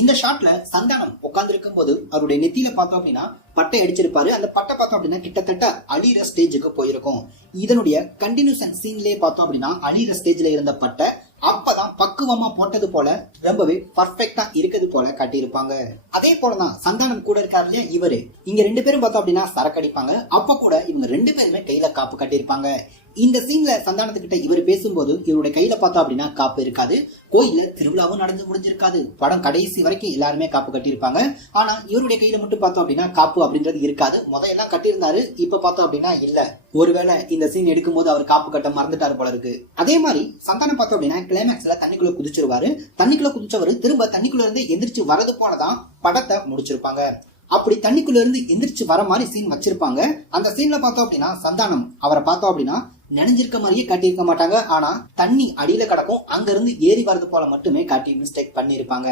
இந்த ஷாட்ல சந்தானம் உட்கார்ந்து இருக்கும் போது அவருடைய நெத்தியில பார்த்தோம் அப்படின்னா பட்டை அடிச்சிருப்பாரு. அந்த பட்டை பார்த்தோம் அப்படின்னா கிட்டத்தட்ட அழிகிற ஸ்டேஜுக்கு போயிருக்கும். இதனுடைய கண்டினியூஷன் சீன்லயே பார்த்தோம் அப்படின்னா அழிகிற ஸ்டேஜ்ல இருந்த பட்டை அப்பதான் பக்குவமா போட்டது போல ரொம்பவே பர்ஃபெக்டா இருக்குது போல காட்டியிருப்பாங்க. அதே போலதான் சந்தானம் கூட இருக்காரு இல்லையா இவரு, இங்க ரெண்டு பேரும் பார்த்தோம் அப்படின்னா சரக்கு அடிப்பாங்க. அப்ப கூட இவங்க ரெண்டு பேருமே கையில காப்பு கட்டியிருப்பாங்க. இந்த சீன்ல சந்தானத்துக்கிட்ட இவர் பேசும்போது இவருடைய கையில பார்த்தோம் அப்படின்னா காப்பு இருக்காது. கோயில்ல திருவிழாவும் நடந்து முடிஞ்சிருக்காது. படம் கடைசி வரைக்கும் எல்லாருமே காப்பு கட்டியிருப்பாங்க. ஆனா இவருடைய கையில மட்டும் பார்த்தோம் அப்படின்னா காப்பு அப்படின்றது இருக்காது. எல்லாம் கட்டியிருந்தாரு, இப்ப பார்த்தோம் அப்படின்னா இல்ல. ஒருவேளை இந்த சீன் எடுக்கும் போது அவர் காப்பு கட்ட மறந்துட்டாரு போல இருக்கு. அதே மாதிரி சந்தானம் பார்த்தோம் அப்படின்னா கிளைமேக்ஸ்ல தண்ணிக்குள்ள குதிச்சிருவாரு. தண்ணிக்குள்ள குதிச்சவரு திரும்ப தண்ணிக்குள்ள இருந்து எந்திரிச்சு வரது போலதான் படத்தை முடிச்சிருப்பாங்க. அப்படி தண்ணிக்குள்ள இருந்து எந்திரிச்சு வர மாதிரி சீன் வச்சிருப்பாங்க. அந்த சீன்ல பார்த்தோம் அப்படின்னா சந்தானம் அவரை பார்த்தோம் அப்படின்னா நினைஞ்சிருக்க மாதிரியே காட்டியிருக்க மாட்டாங்க. ஆனா தண்ணி அடியில கிடக்கும், அங்க இருந்து ஏறி வரது போல மட்டுமே காட்டி மிஸ்டேக் பண்ணிருப்பாங்க.